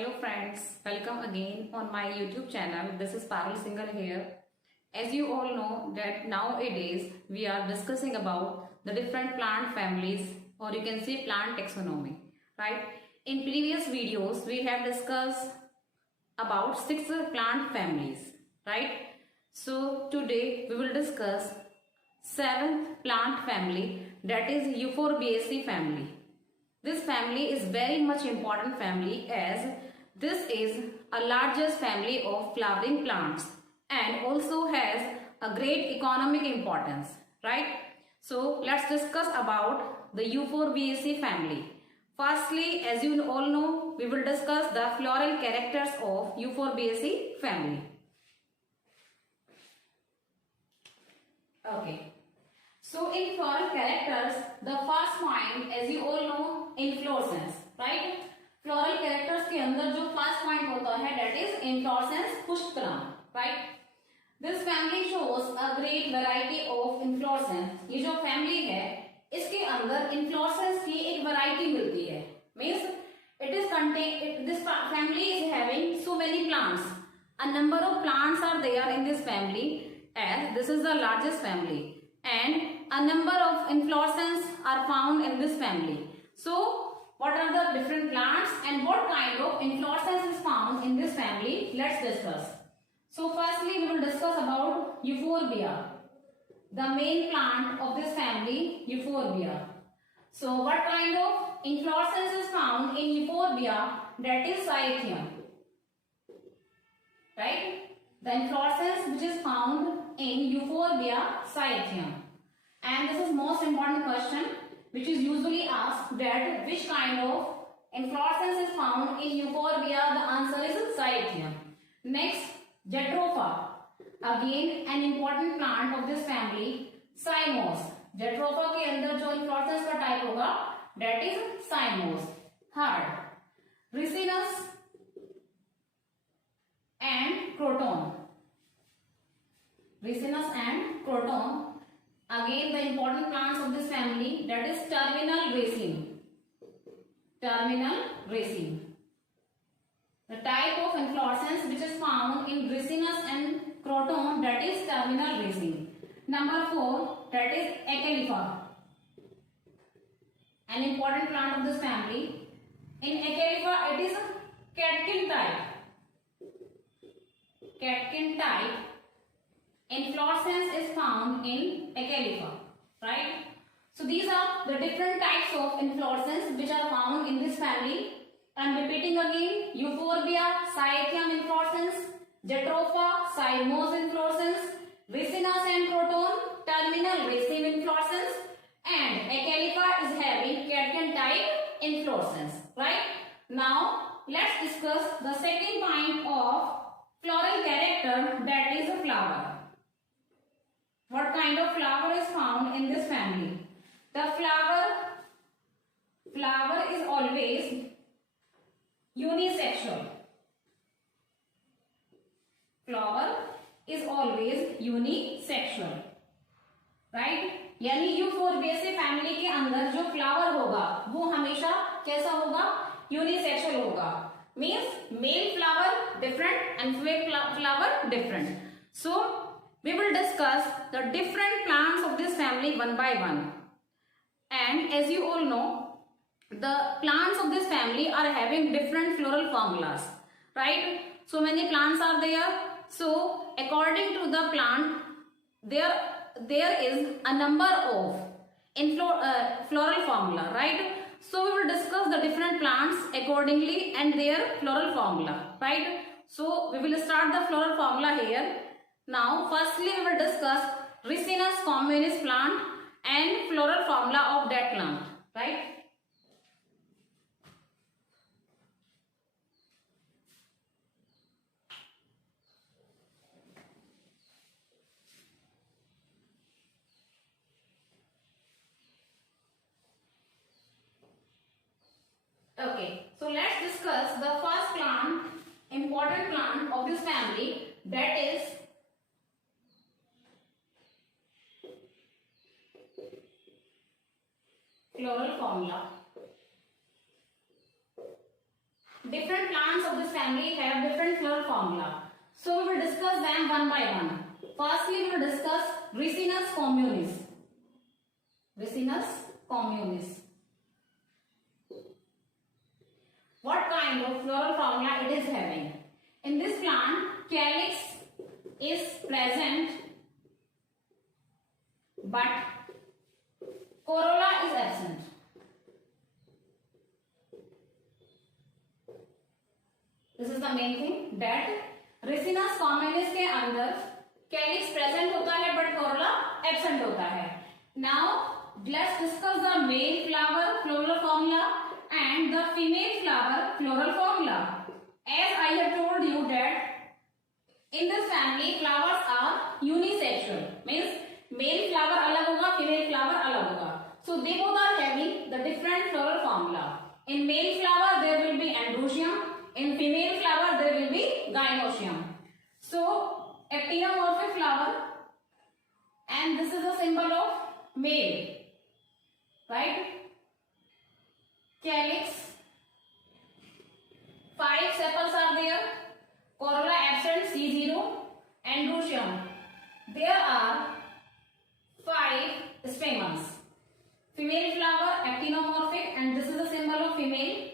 Hello friends, welcome again on my YouTube channel. This is Parul Singhal here. As you all know that nowadays we are discussing about the different plant families, or you can say plant taxonomy, right? In previous videos we have discussed about 6 plant families, right? So today we will discuss 7th plant family, that is Euphorbiaceae family. This family is very much important family as this is a largest family of flowering plants and also has a great economic importance, right? So let's discuss about the Euphorbiaceae family. Firstly, as you all know, we will discuss the floral characters of Euphorbiaceae family. Okay. So in floral characters, the first point, as you all know, inflorescence, right? Floral characters के अंदर जो first point होता है, that is inflorescence पुष्पक्रम, right? This family shows a great variety of inflorescence. ये जो family है, इसके अंदर inflorescence की एक variety मिलती है. Means it is contain. This family is having so many plants. A number of plants are there in this family, as this is the largest family. And a number of inflorescence are found in this family. So, what are the different plants and what kind of inflorescence is found in this family? Let's discuss. So, firstly, we will discuss about Euphorbia, the main plant of this family, Euphorbia. So, what kind of inflorescence is found in Euphorbia? That is Cyathium, right? The inflorescence which is found in Euphorbia, Cyathium. And this is most important question which is usually asked, that which kind of inflorescence is found in Euphorbia? The answer is Cyathium. Next, Jatropha. Again an important plant of this family, Cymos. Jatropha के अंदर जो inflorescence का type होगा, that is Cymos. Third, Ricinus and Croton. Ricinus and Croton. Again the important plants of this family, that is terminal raceme. Terminal raceme. The type of inflorescence which is found in Ricinus and Croton, that is terminal raceme. Number 4, that is Acalypha. An important plant of this family. In Acalypha it is a catkin type. Catkin type inflorescence is found in Acalypha, right? So these are the different types of inflorescence which are found in this family. I am repeating again: Euphorbia, Cyathium inflorescence; Jatropha, Cymos inflorescence; Ricinus and Croton, terminal raceme inflorescence; and Acalypha is having catkin type inflorescence, right? Now let's discuss the second point of floral character, that is a flower. What kind of flower is found in this family? The flower is always unisexual. Flower is always unisexual, right? यानी Euphorbiaceae family के अंदर जो flower होगा वो हमेशा कैसा होगा? Unisexual होगा. Means male flower different and female flower different. So we will discuss the different plants of this family one by one. And as you all know, the plants of this family are having different floral formulas, right? So many plants are there. So according to the plant, there is a number of floral formula, right? So we will discuss the different plants accordingly and their floral formula, right? So we will start the floral formula here. Now firstly we will discuss Ricinus communis plant and floral formula of that plant, right? Okay, so let's discuss the first plant, important plant of this family, that is floral formula. different plants of this family have different floral formula. So we will discuss them one by one. Firstly, we will discuss Ricinus communis. Ricinus communis. What kind of floral formula it is having? In this plant, calyx is present, but corolla is absent. This is the main thing, that Ricinus communis के अंदर calyx present होता है but corolla absent होता है. Now let's discuss the male flower floral formula and the female flower floral formula. As I have told you that in this family flowers are unisexual, means male flower अलग होगा, female flower अलग होगा. So they both are having the different floral formula. In male flower there will be androecium. In female flower there will be gynoecium. So actinomorphic flower, and this is a symbol of male, right? Calyx, 5 sepals are there, corolla absent, C0, androecium. There are 5 stamens. Female flower actinomorphic, and this is a symbol of female,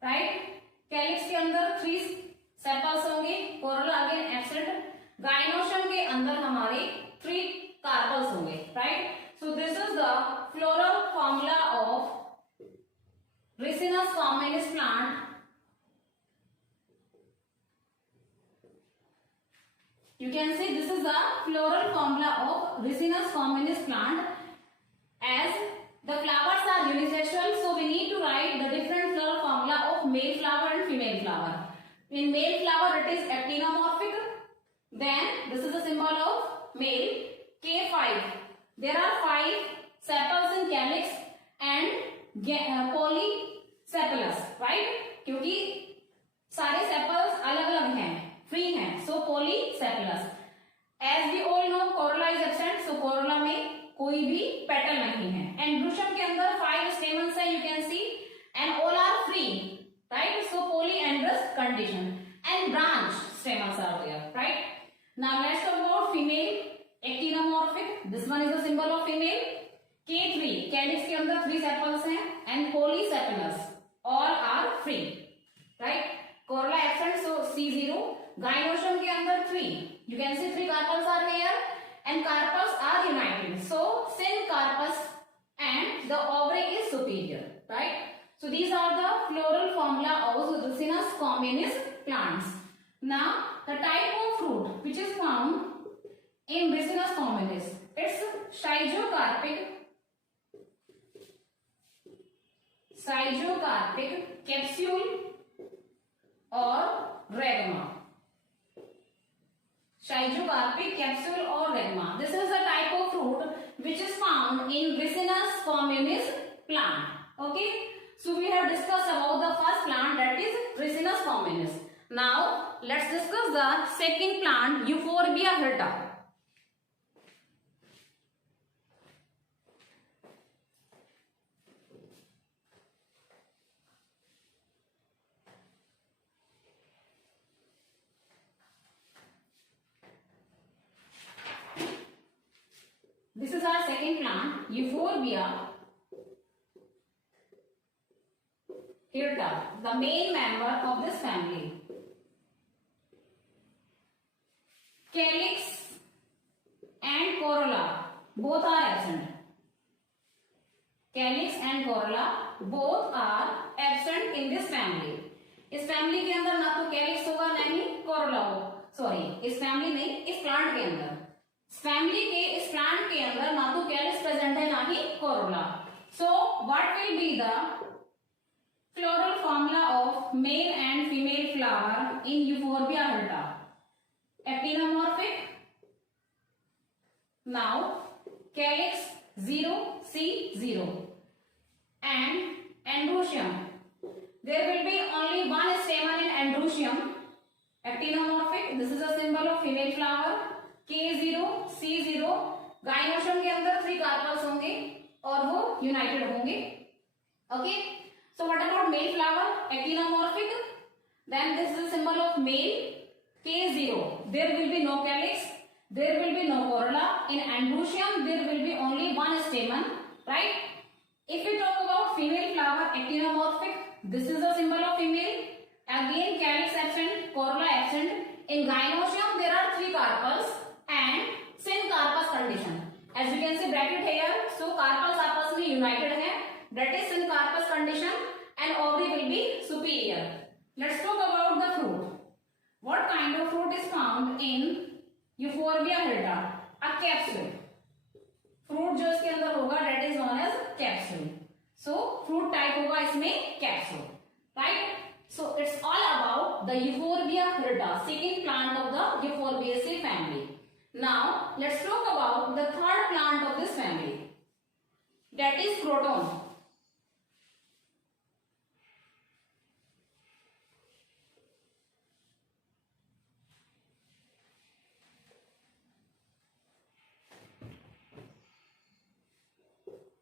right? Calyx के अंदर 3 sepals होंगे, Corolla again absent. Gynoecium के अंदर हमारे 3 carpals होंगे, right? So this is the floral formula of Ricinus communis plant. You can see this is the floral formula of Ricinus communis plant. As the flowers are unisexual, so we need to write the different floral formula of male flower and female flower. In male flower it is actinomorphic, then this is the symbol of male, K5. There are 5 sepals in calyx and polysepalous, right? क्योंकि सारे sepals अलग अलग हैं, free हैं, so polysepalous. As we all know, corolla is absent, so corolla में कोई भी petal नहीं है. एंड्रोशियम के अंदर 5 स्टेमन्स हैं, you can see, and all are free, right? So polyandrous condition, and branch stamens are there, right? Now let's talk about female actinomorphic. This one is the symbol of female. K3, calyx के अंदर 3 sepals हैं, and polysepalous, all are free, right? Corolla absent, so C0. Gynoecium के अंदर 3, you can see 3 carpels are here, and carpels are united, so syncarpous, and the ovary is superior, right? So these are the floral formula of Ricinus communis plants. Now the type of fruit which is found in Ricinus communis, it's schizocarpic, capsule or ragma. Schizocarpic, capsule or ragma. This is the type of fruit which is found in Ricinus communis plant. Okay, so we have discussed about the first plant, that is Ricinus communis. Now let's discuss the second plant, Euphorbia hirta. This is our second plant, Euphorbia hirta, the main member of this family. Calyx and corolla both are absent. Calyx and corolla both are absent in this family. इस family के अंदर ना तो calyx होगा ना ही Corolla हो, sorry इस फैमिली नहीं, इस प्लांट के अंदर, फैमिली के इस प्लांट के अंदर ना तो कैलिक्स प्रेजेंट है ना ही corolla. So what will be the floral formula of male and female flower in Euphorbia hirta? Actinomorphic. Now calyx 0, C0, and androecium. There will be only one stamen in androecium. Actinomorphic. This is a symbol of female flower. K0, C0. Gynoecium के अंदर 3 carpals होंगे और वो United होंगे. Okay, so what about male flower? Actinomorphic, Then this is a symbol of male, K0. There will be no calyx, there will be no corolla. In Androecium, there will be only one stamen, right? If we talk about female flower, actinomorphic, this is a symbol of female. Again, calyx absent, corolla absent. In Gynoecium, there are 3 carpels and syncarpous condition. As you can see bracket here, so carpels आपस में united है. That is syncarpous condition and ovary will be superior. Let's talk about the fruit. What kind of fruit is found in Euphorbia hirta? A capsule. Fruit जो इसके अंदर होगा that is known as capsule. So fruit type होगा इसमें capsule, right? So it's all about the Euphorbia hirta, second plant of the Euphorbiaceae family. Now let's talk about the third plant of this family. That is croton.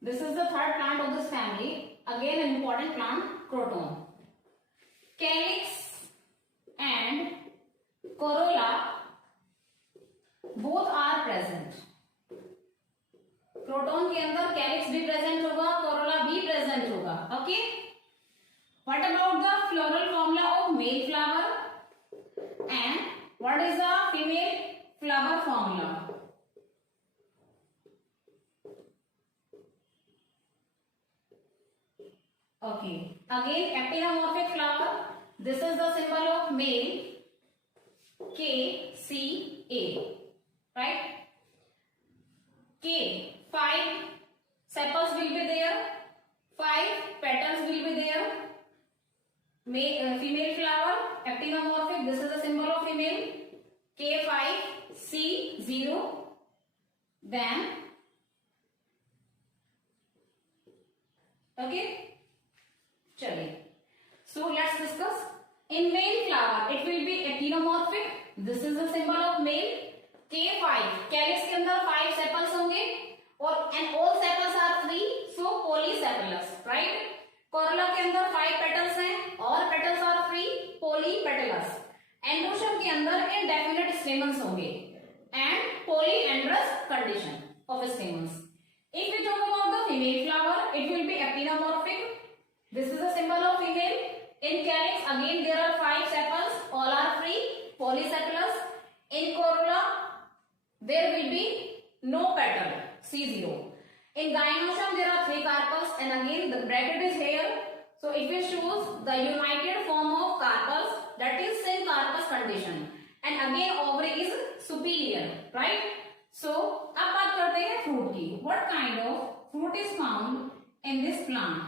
This is the third plant of this family. Again an important plant, croton. Calyx and corolla both are present. Croton के अंदर calyx भी present होगा, corolla भी present होगा. Okay? What about the floral formula of male flower? And what is the female flower formula? Okay. Again, actinomorphic flower. This is the symbol of male, KCA. Right? K. 5 sepals will be there. 5 petals will be there. Female flower, actinomorphic. This is the symbol of female. K5, C0. Then, okay. चलिए, so let's discuss. In male flower, it will be actinomorphic. This is the symbol of male. K5, calyx के अंदर 5 sepals होंगे और and all sepals are free, so polysepalous, right? Corolla के अंदर 5 petals हैं और petals are free, polypetalous. Androecium के अंदर indefinite stamens होंगे and polyandrous condition of stamens. If we talk about the female flower, it will be actinomorphic. This is a symbol of female. In calyx, again there are 5 sepals, all are free, polysepalous. In corolla, there will be no petal, C0. In gynoecium, there are 3 carpels, and again the bracket is here. So it will shows the united form of carpels, that is syncarpous condition. And again ovary is superior, right? So अब बात करते हैं fruit की. What kind of fruit is found in this plant?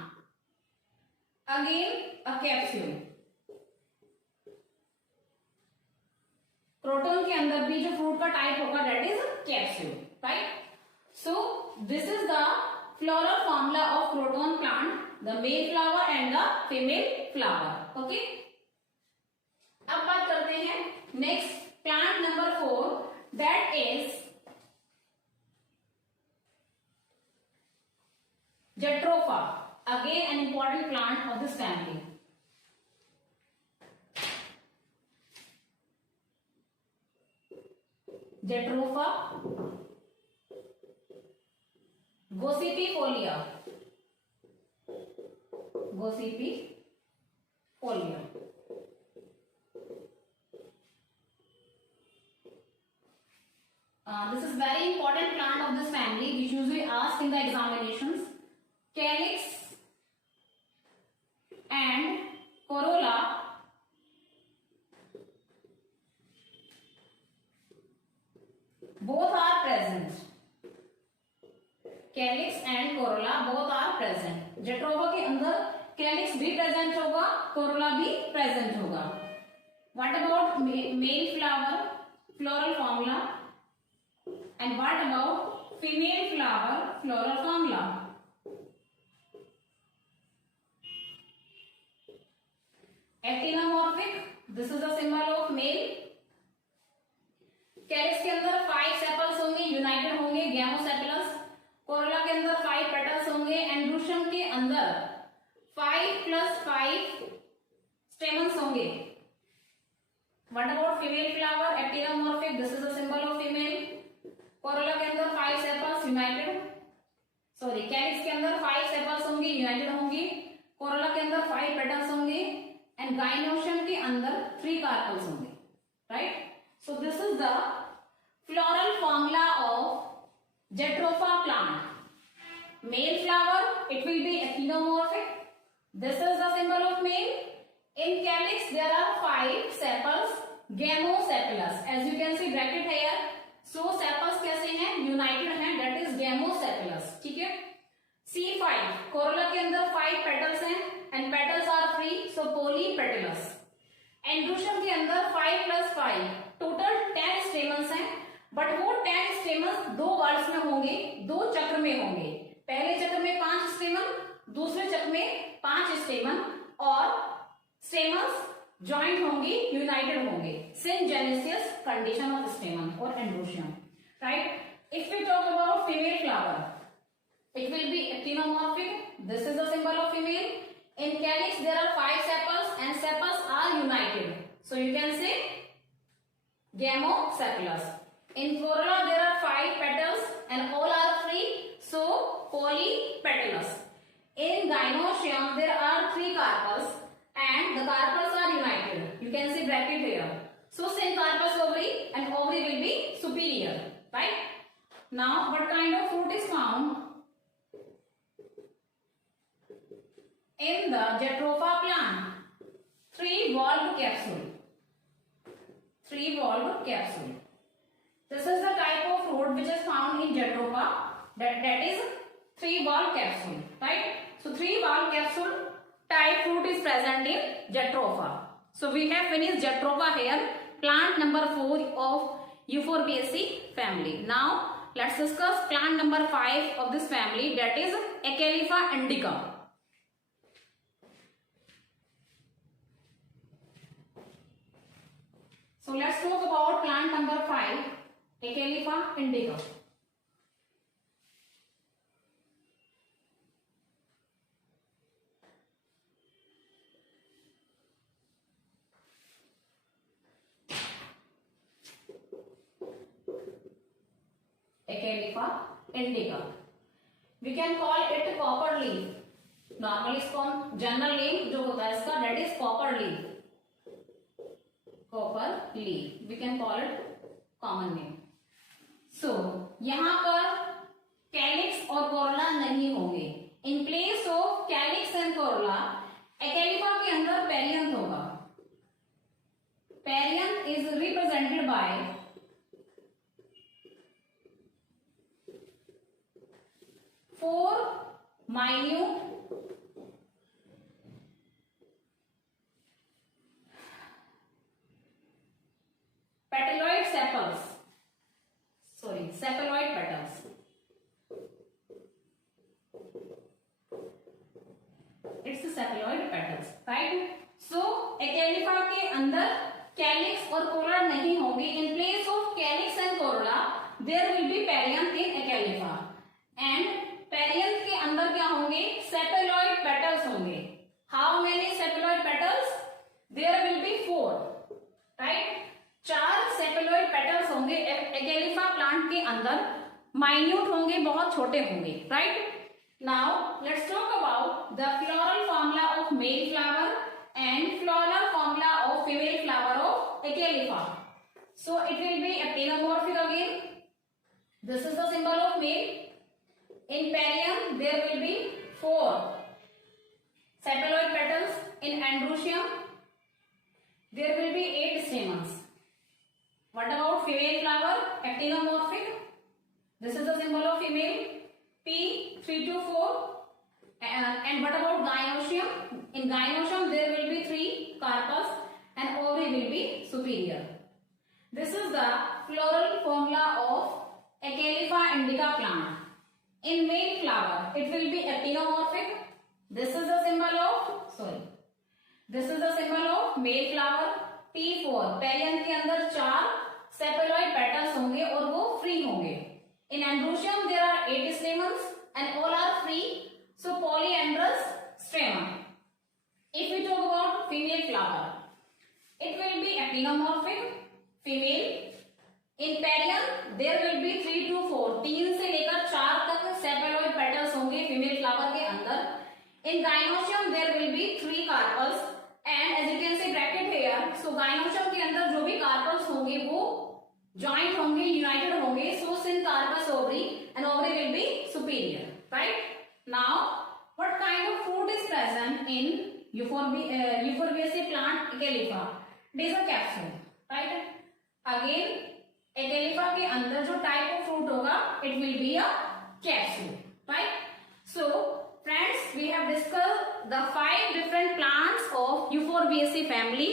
Again a capsule. Croton के अंदर भी जो fruit का type होगा that is capsule, right? So this is the floral formula of croton plant, the male flower and the female flower. Okay? अब बात करते हैं next plant number 4, that is Jatropha. Again an important plant of this family. Jatropha gossypifolia. Gossypifolia. This is very important plant of this family which usually asked in the examinations. Calyx and corolla both are present. Calyx and corolla both are present. Jatropha के अंदर calyx भी present होगा, corolla भी present होगा. What about male flower floral formula? And what about female flower floral formula? Actinomorphic, this is the symbol of male. Calyx के अंदर 5 sepals होंगे, united होंगे, गैमोसेपलस. कोरोला के अंदर 5 पेटल्स होंगे. एंड्रोशियम के अंदर 5 + 5 स्टेमन्स होंगे. Female flower actinomorphic, this is the symbol of female. Corolla के अंदर 5 सेपल्स यूनाइटेड, सॉरी कैलिक्स के अंदर 5 सेपल्स होंगी, यूनाइटेड होंगी। कोरोला के अंदर 5 पेटल्स होंगे एंड गाइनोशियम के अंदर 3 कार्पल्स होंगे, right. So this is the floral formula of jatropha plant. Male flower, it will be actinomorphic. This is the symbol of male. In calyx, there are 5 sepals, gamosepalous. As you can see bracket here. So sepals कैसे हैं? United हैं. That is gamosepalous. ठीक है? C5, corolla के अंदर 5 petals हैं and petals are free, so polypetalous. Androecium के अंदर 5 plus 5, total 10 stamens हैं, but वो 10 stamens 2 valves में होंगे, 2 चक्र में होंगे। पहले चक्र में 5 स्टेमन, दूसरे चक्र में 5 स्टेमन, और स्टेमन्स जॉइंट होंगी, यूनाइटेड होंगे। सिनजेनेसिस कंडीशन ऑफ स्टेमन और androecium, right. If we talk about female flower, it will be actinomorphic, this is the symbol of female. In calyx there are 5 sepals and sepals are united, so you can say gamosepalous. In corolla there are 5 petals and all are free, so polypetalous. In gynoecium there are 3 carpels and the carpels are united. You can see bracket here. So syncarpous ovary and ovary will be superior, right? Now what kind of fruit is found in the Jatropha plant? 3-valved capsule. 3-valved capsule. This is the type of fruit which is found in Jatropha. That is 3-valve capsule, right? So 3-valve capsule type fruit is present in Jatropha. So we have finished Jatropha here, plant number 4 of Euphorbiaceae family. Now let's discuss plant number 5 of this family, that is Acalypha indica. So let's talk about plant number 5, Acalypha indica. Acalypha indica. We can call it copper leaf. Normally इसको general name जो होता है इसका, that is copper leaf. Copper leaf. We can call it common name. So यहाँ पर calyx और Corolla नहीं होंगे. In place of calyx and corolla, Acalypha के अंदर पेरियंथ होगा. Perianth is represented by four minute petaloid sepals. Sorry, sepaloid petals. It's the sepaloid petals, right? So Acalypha के अंदर कैलिक्स और कोरोला नहीं होंगे. In place of calyx and corolla, there will be perianth in Acalypha. And perianth के अंदर क्या होंगे? Sepaloid petals होंगे. How many sepaloid petals? There will be 4, right? 4 sepaloid petals होंगे Acalypha plant के अंदर. Minute होंगे, बहुत छोटे होंगे, right? Now let's talk about the floral formula of male flower and floral formula of female flower of Acalypha. So it will be actinomorphic again. This is the symbol of male. In perianth there will be 4 sepaloid petals. In androecium there will be 8 stamens. What about female flower? Actinomorphic. This is the symbol of female. P 3 to 4. And what about gynoecium? In gynoecium there will be 3 carpels and ovary will be superior. This is the floral formula of Acalypha indica plant. In male flower it will be actinomorphic. This is the symbol of male flower. P4. perianth के अंदर 4 sepaloid petals होंगे और वो free होंगे. In androecium there are 8 stamens and all are free, so polyandrous stamen. If we talk about female flower, it will be actinomorphic. Female. In perianth there will be 3 to 4, 3 से लेकर 4 तक sepaloid petals होंगे female flower के अंदर। In gynoecium there will be 3 carpels and as you can see bracket here, so gynoecium के अंदर जो भी कार्पल्स होंगे वो जॉइंट होंगे, यूनाइटेड होंगे, so syncarpous ovary and ovary will be superior, right. Now what kind of fruit is present in Euphorbiaceae plant Acalypha? It is a capsule, right? Again, Acalypha के अंदर जो type of fruit होगा it will be a capsule, right? So friends, we have discussed the 5 different plants of Euphorbiaceae family,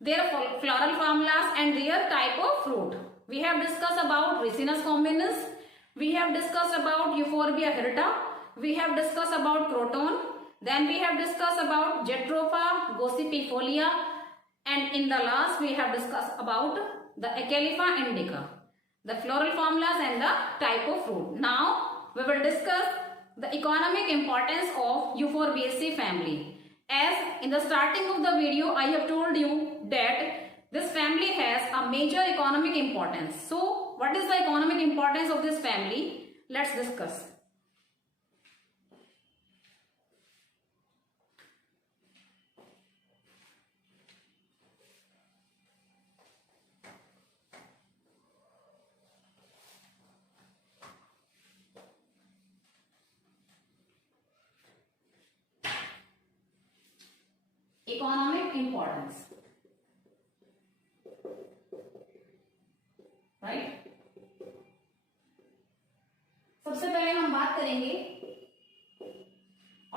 their floral formulas and their type of fruit. We have discussed about Ricinus communis, we have discussed about Euphorbia hirta, we have discussed about croton, then we have discussed about Jatropha gossypifolia, and in the last we have discussed about the Acalypha indica, the floral formulas and the type of fruit. Now we will discuss the economic importance of Euphorbiaceae family. As in the starting of the video I have told you that this family has a major economic importance. So what is the economic importance of this family? Let's discuss. Economic importance, right? सबसे पहले हम बात करेंगे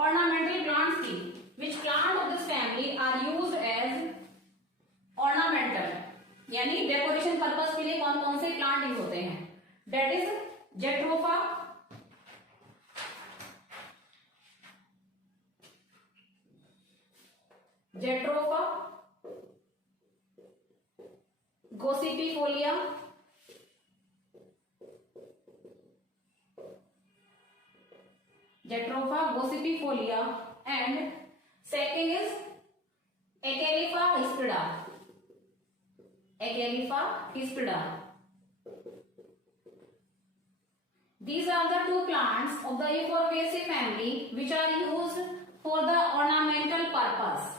ornamental plants की, which plant of this family are used as ornamental, यानी decoration purpose के लिए कौन कौन से प्लांट यूज होते हैं? That is Jatropha, Jatropha, Gossypifolia, Jatropha gossypifolia, and second is Acalypha hispida, Acalypha hispida. These are the 2 plants of the Euphorbiaceae family which are used for the ornamental purpose.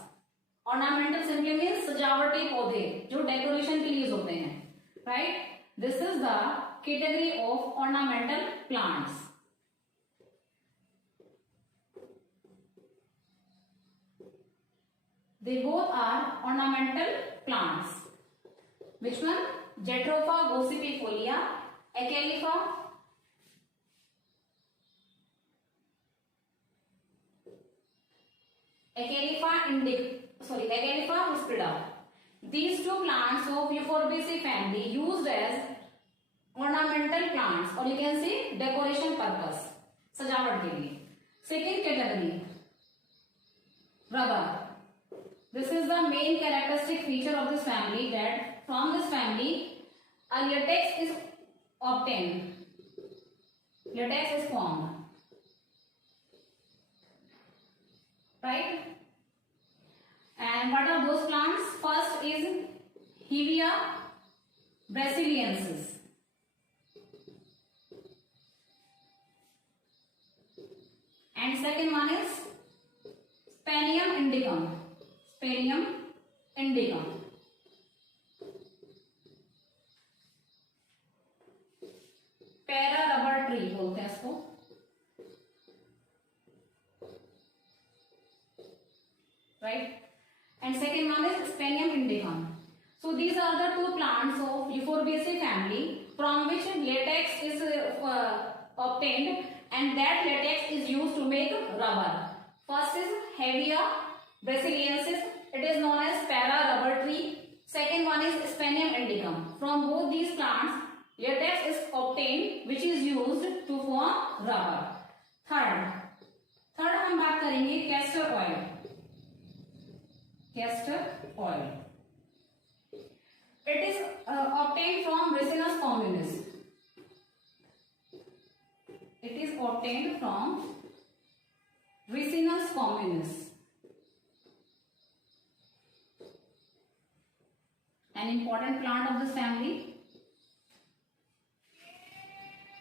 Ornamental simply means सजावटी पौधे जो decoration के लिए use होते हैं, right? This is the category of ornamental plants. They both are ornamental plants. Which one? Jatropha gossypifolia, Acalypha, Acalypha hispida. These 2 plants of Euphorbiaceae family used as ornamental plants, or you can say decoration purpose, सजावट के लिए. Second category, rubber. This is the main characteristic feature of this family, that from this family a latex is obtained, latex is formed, right? And what are those plants? First is Hevea brasiliensis, and second one is Sphagnum indicum, Sphagnum indicum. Para rubber tree बोलते हैं इसको, right? And second one is Sphagnum indicum. So these are the 2 plants of Euphorbiaceae family from which latex is obtained, and that latex is used to make rubber. First is Hevea brasiliensis, it is known as para rubber tree. Second one is Sphagnum indicum. From both these plants latex is obtained which is used to form rubber. Third हम बात करेंगे castor oil. Castor oil. It is obtained from Ricinus communis. It is obtained from Ricinus communis. an important plant of this family.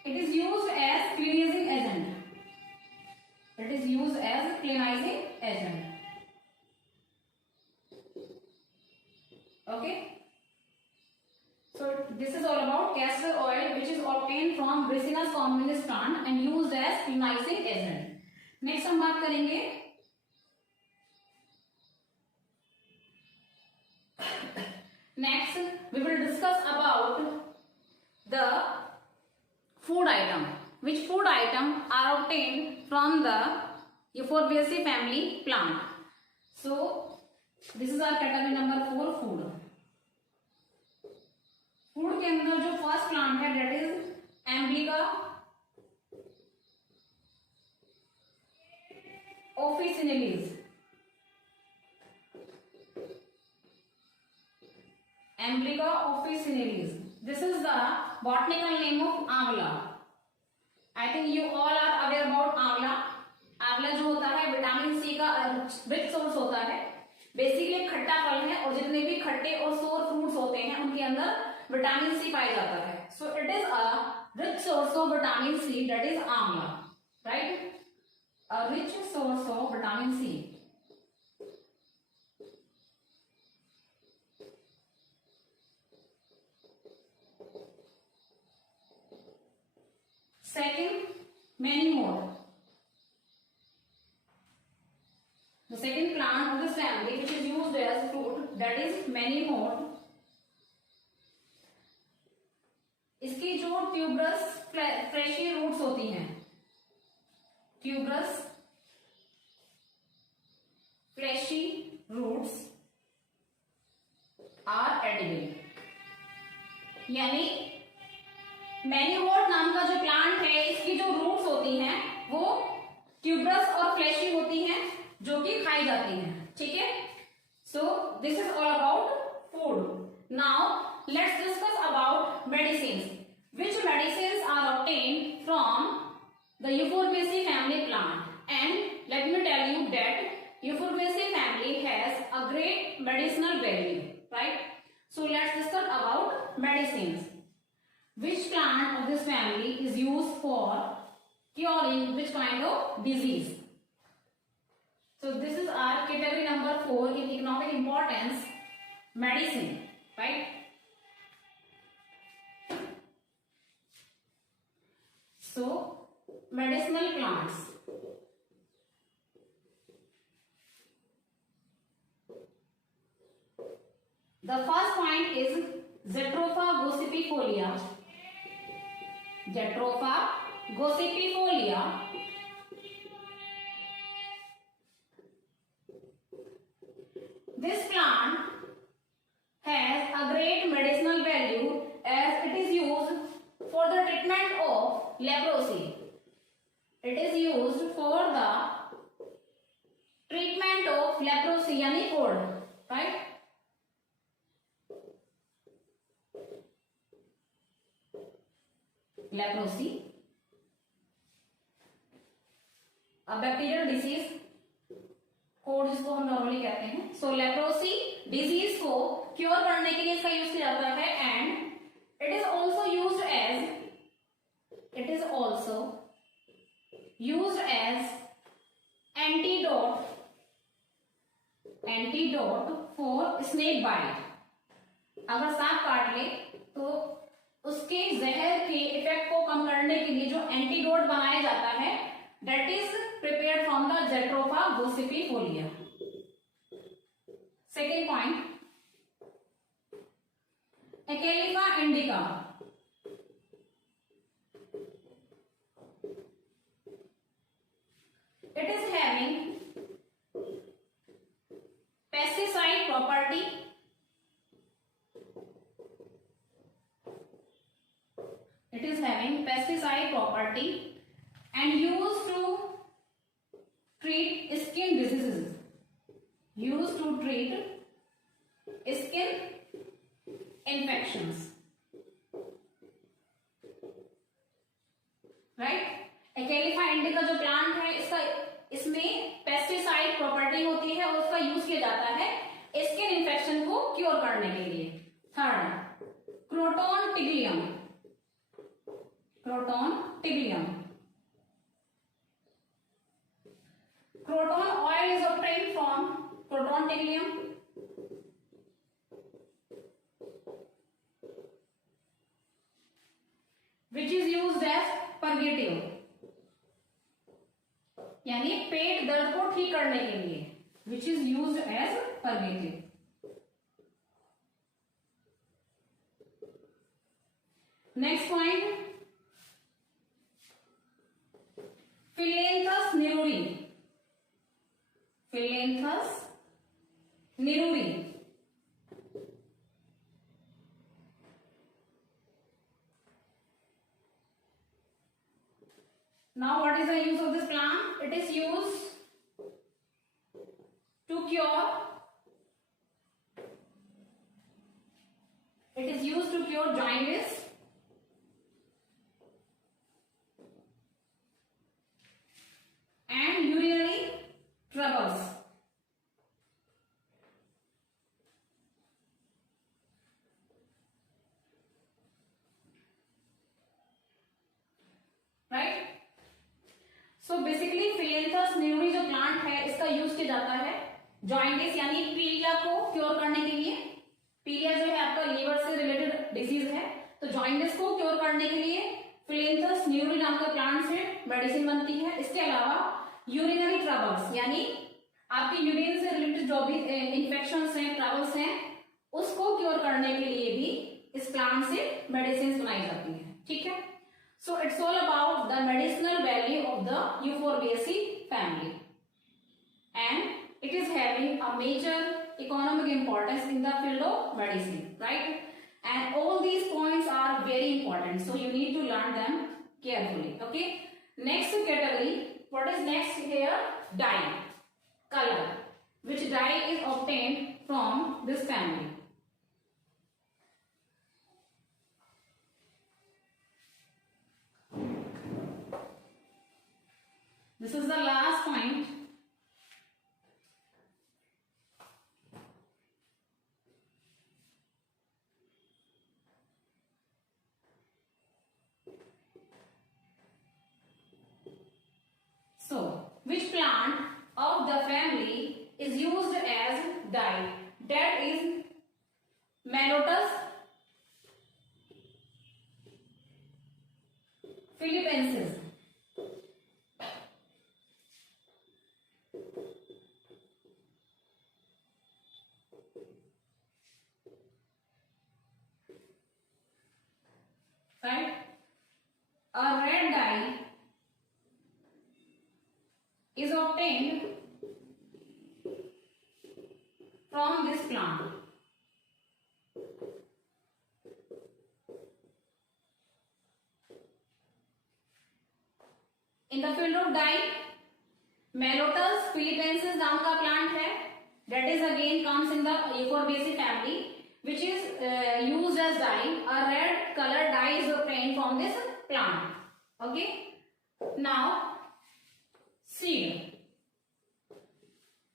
It is used as cleansing agent. It is used as cleansing agent. Okay. So this is all about castor oil, which is obtained from Ricinus communis plant and used as cleansing agent. Next हम बात करेंगे next we will discuss about the food item. Which food item are obtained from the Euphorbiaceae family plant. So this is our category number 4, food. Food के अंदर जो first plant है that is Emblica officinalis. Emblica officinalis. This is the botanical name of amla. I think you all are aware about amla. Amla जो होता है vitamin C का rich source होता है. बेसिकली खट्टा फल है और जितने भी खट्टे और सोर फ्रूट्स होते हैं उनके अंदर विटामिन सी पाया जाता है. So it is a rich source of vitamin C, that is amla, right? A rich source of vitamin C. Second, many more. The second plant of this family which is used as fruit, that is many more. इसकी जो tuberous freshie roots होती हैं, tuberous fleshy roots are edible. यानी मैनीवोर्ड नाम का जो plant है इसकी जो रूट्स होती हैं वो ट्यूबरस और फ्लेशी होती हैं जो कि खाई जाती हैं. ठीक है. So this is all about food. Now let's discuss about medicines. Which medicines are obtained from the Euphorbiaceae family plant? And let me tell you that Euphorbiaceae family has a great medicinal value, right? So let's discuss about medicines. Which plant of this family is used for curing which kind of disease? So this is our category number 4 in economic importance, medicine, right? So, medicinal plants. The first point is Jatropha gossypifolia. Jatropha gossypifolia. This plant has a great medicinal value as it is used for the treatment of leprosy. It is used for the treatment of leprosy, यानी कोढ़, right? Leprosy, a bacterial disease, कोढ़ जिसको हम normally कहते हैं. सो leprosy disease को cure करने के लिए इसका यूज किया जाता है. And it is also used as antidote for snake bite. अगर सांप काट ले तो उसके जहर के इफेक्ट को कम करने के लिए जो एंटीडोट बनाया जाता है that is prepared from the Jatropha gossypifolia. Second point, Acalypha indica. It is having pesticide property. It is having pesticide property and used to treat skin diseases. Used to treat skin infections. Right? Acalypha indica जो plant है इसमें pesticide property होती है और उसका use किया जाता है स्किन इन्फेक्शन को क्योर करने के लिए. Crotontiglium. Croton oil is obtained from Crotontiglium. Which is used as purgative, यानी पेट दर्द को ठीक करने के लिए, which is used as purgative. Next point, Phyllanthus neruri. Phyllanthus neruri. Now what is the use of this plant? It is used to cure, jaundice, and urinary troubles. Right? So basically Phyllanthus neruri जो plant है इसका use किया जाता है jaundice यानी पीलिया को cure करने के लिए. पीलिया जो है आपका लीवर से रिलेटेड डिजीज है, तो जॉइंटिस को क्योर करने के लिए Phyllanthus neruri नाम का प्लांट से मेडिसिन बनती है. इसके अलावा यूरिनरी ट्रबल्स यानी आपकी यूरिन से रिलेटेड जो भी इन्फेक्शंस हैं, ट्रबल्स हैं, उसको क्योर करने के लिए भी इस प्लांट से मेडिसिन बनाई जाती है. ठीक है. So it's all about the medicinal value of the Euphorbiaceae family, and it is having a major economic importance in the field of medicine, right? And all these points are very important, so you need to learn them carefully. Okay. Next category, what is next here? Dye, color. Which dye is obtained from this family? This is the last point. So, which plant of the family is used as dye? That is Malotus philippensis. Right? A red dye is obtained from this plant. In the field of dye, Malotus philippensis नाम का plant है, that is again comes in the Euphorbiaceae family, which is used as dye. A red color dye is obtained from this plant. Okay. Now, seed.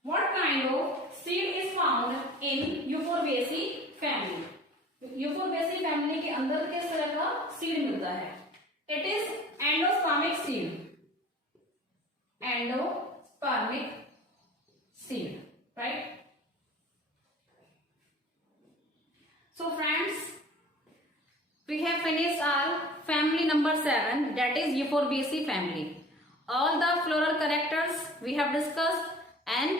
What kind of seed is found in Euphorbiaceae family? Euphorbiaceae family के अंदर किस तरह का seed मिलता है? It is endospermic seed. Endospermic seed, right? So friends, we have finished our family number 7, that is Euphorbiaceae family. All the floral characters we have discussed and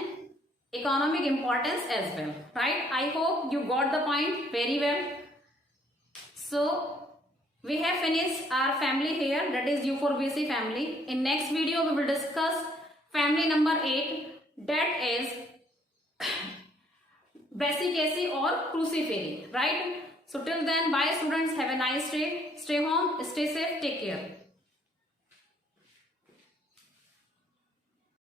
economic importance as well, right? I hope you got the point very well. So we have finished our family here, that is Euphorbiaceae family. In next video we will discuss family number 8, that is Brassicaceae or Cruciferae, right? So till then, bye students, have a nice day, stay home, stay safe, take care.